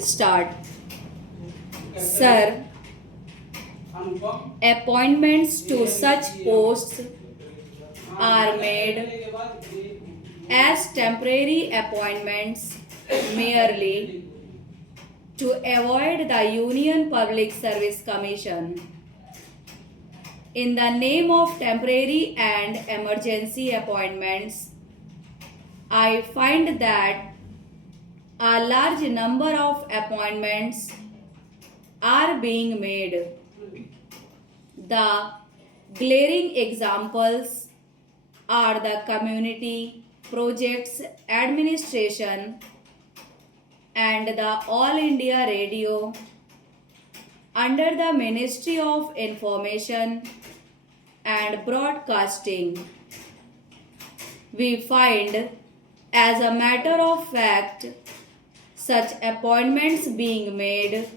Start. Sir, appointments to such posts are made as temporary appointments merely to avoid the Union Public Service Commission. In the name of temporary and emergency appointments, I find that a large number of appointments are being made. The glaring examples are the Community Projects Administration and the All India Radio under the Ministry of Information and Broadcasting. We find, as a matter of fact, such appointments being made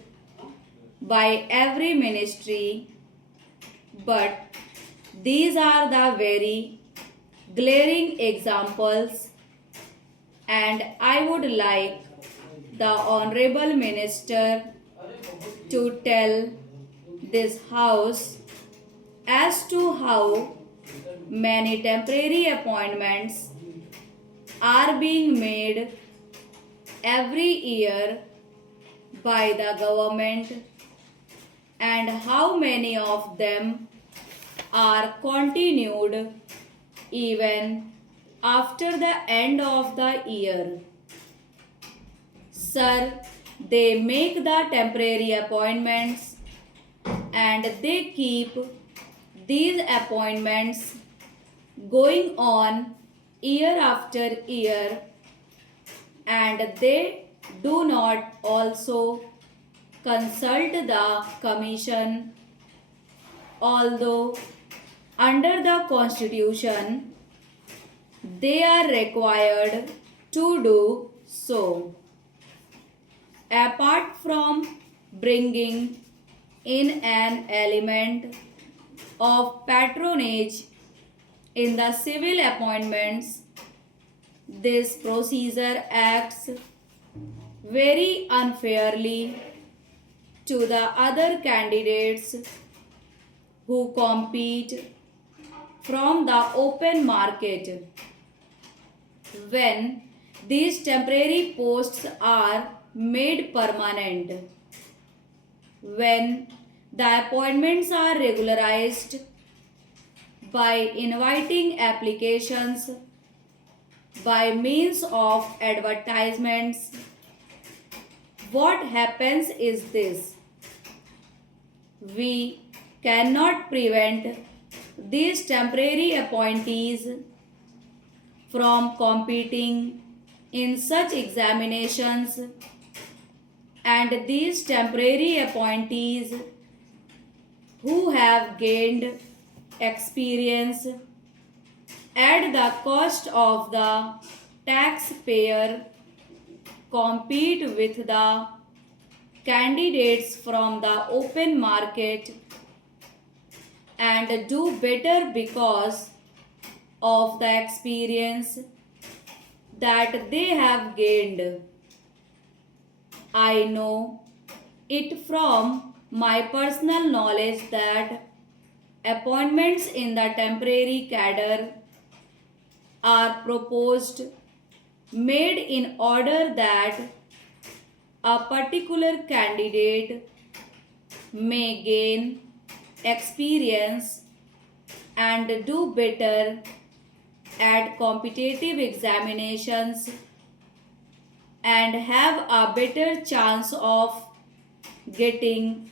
by every ministry, but these are the very glaring examples, and I would like the Honorable Minister to tell this House as to how many temporary appointments are being made every year by the government and how many of them are continued even after the end of the year. Sir, they make the temporary appointments and they keep these appointments going on year after year, and they do not also consult the commission, although under the constitution they are required to do so. Apart from bringing in an element of patronage in the civil appointments, this procedure acts very unfairly to the other candidates who compete from the open market. When these temporary posts are made permanent, when the appointments are regularized by inviting applications by means of advertisements, what happens is this: we cannot prevent these temporary appointees from competing in such examinations, and these temporary appointees who have gained experience at the cost of the taxpayer compete with the candidates from the open market and do better because of the experience that they have gained. I know it from my personal knowledge that appointments in the temporary cadre are proposed, made in order that a particular candidate may gain experience and do better at competitive examinations and have a better chance of getting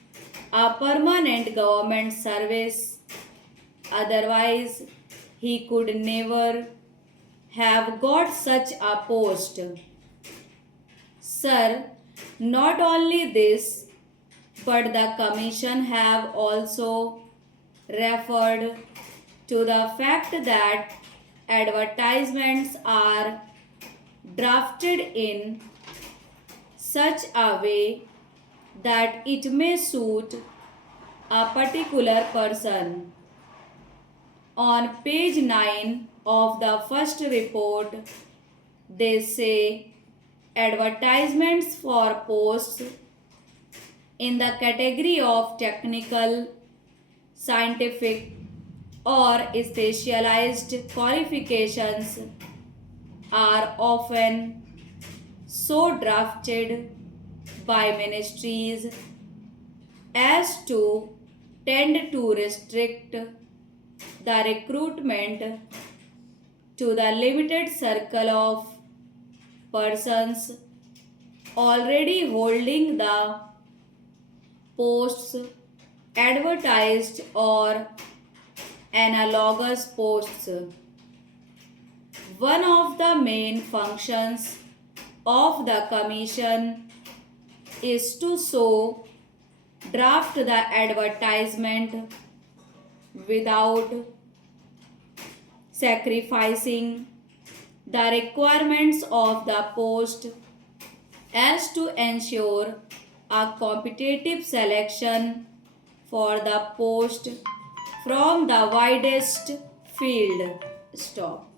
a permanent government service. Otherwise, he could never have got such a post. Sir, not only this, but the commission have also referred to the fact that advertisements are drafted in such a way that it may suit a particular person. On page 9 of the first report, they say advertisements for posts in the category of technical, scientific, or specialized qualifications are often so drafted by ministries as to tend to restrict the recruitment to the limited circle of persons already holding the posts advertised or analogous posts. One of the main functions of the commission is to so draft the advertisement without sacrificing the requirements of the post as to ensure a competitive selection for the post from the widest field. Stop.